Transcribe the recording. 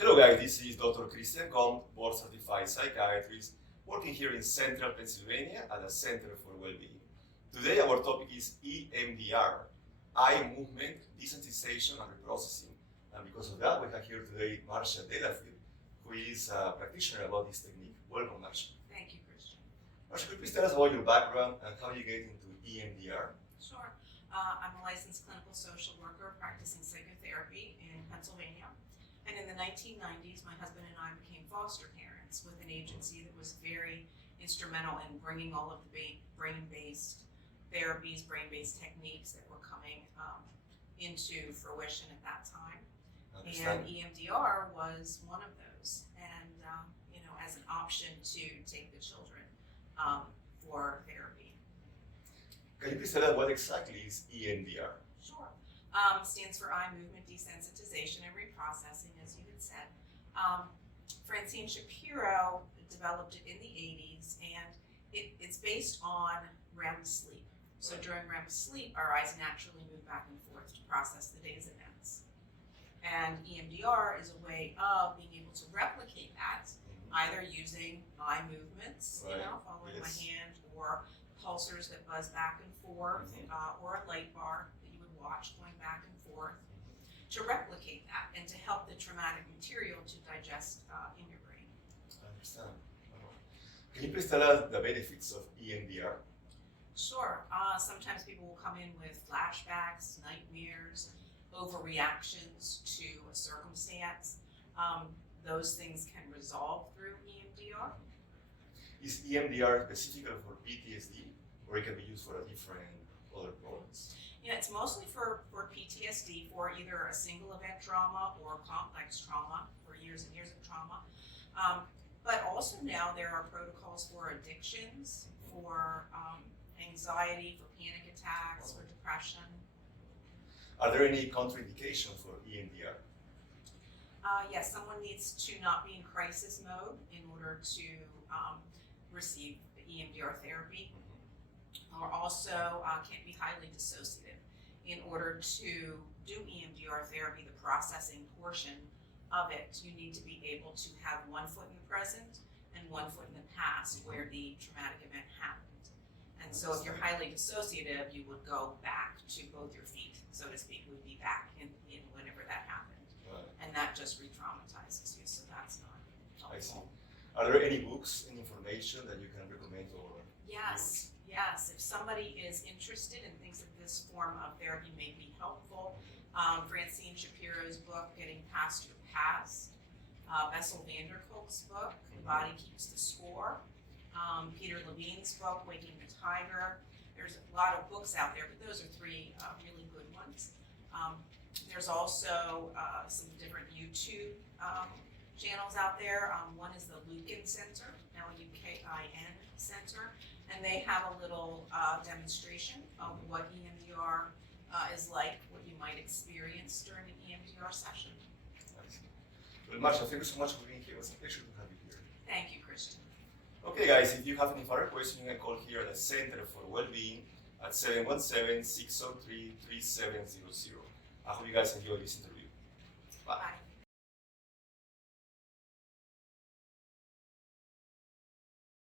Hello guys, this is Dr. Kcomt, board certified psychiatrist, working here in central Pennsylvania at the Center for Wellbeing. Today our topic is EMDR, eye movement desensitization and reprocessing. And because of that, we have here today Marcia Delafield, who is a practitioner about this technique. Welcome, Marcia. Thank you, Christian. Marcia, could you please tell us about your background and how you get into EMDR? Sure. I'm a licensed clinical social worker practicing psychotherapy in Pennsylvania. And in the 1990s, my husband and I became foster parents with an agency that was very instrumental in bringing all of the brain-based therapies, brain-based techniques that were coming into fruition at that time. And EMDR was one of those. And, as an option to take the children for therapy. Can you please tell us what exactly is EMDR? Sure. Stands for eye movement desensitization and reprocessing, as you had said. Francine Shapiro developed it in the 80s, and it's based on REM sleep. So during REM sleep, our eyes naturally move back and forth to process the day's events. And EMDR is a way of being able to replicate that, either using eye movements, following my hand, or pulsars that buzz back and forth, or a light bar that you would watch going back and forth, to replicate that and to help the traumatic material to digest in your brain. I understand. Can you please tell us the benefits of EMDR? Sure. Sometimes people will come in with flashbacks, nightmares, overreactions to a circumstance. Those things can resolve through EMDR. Is EMDR specific for PTSD, or it can be used for different other problems? It's mostly for PTSD, for either a single event trauma or complex trauma, for years and years of trauma. But also now there are protocols for addictions, for anxiety, for panic attacks, for depression. Are there any contraindications for EMDR? Yes, someone needs to not be in crisis mode in order to receive the EMDR therapy, or also can't be highly dissociative. In order to do EMDR therapy, the processing portion of it, you need to be able to have 1 foot in the present and 1 foot in the past where the traumatic event happened. And so if you're highly dissociative, you would go back to both your feet, so to speak, would be back in whenever that happened. And that just re-traumatizes you, so that's not helpful. I see. Are there any books and information that you can recommend or Yes. If somebody is interested and thinks that this form of therapy may be helpful, Francine Shapiro's book, Getting Past Your Past, Bessel van der Kolk's book, The Body Keeps the Score, Peter Levine's book, Waking the Tiger. There's a lot of books out there, but those are 3 really good ones. There's also some different YouTube channels out there. One is the Lukin Center, Lukin Center, and they have a little demonstration of what EMDR is like, what you might experience during an EMDR session. Well, Marcia, thank you so much for being here. It was a pleasure to have you here. Thank you, Christian. Okay, guys, if you have any further questions, you can call here at the Center for Wellbeing at 717-603-3700. I hope you guys enjoyed this interview. Bye. Bye.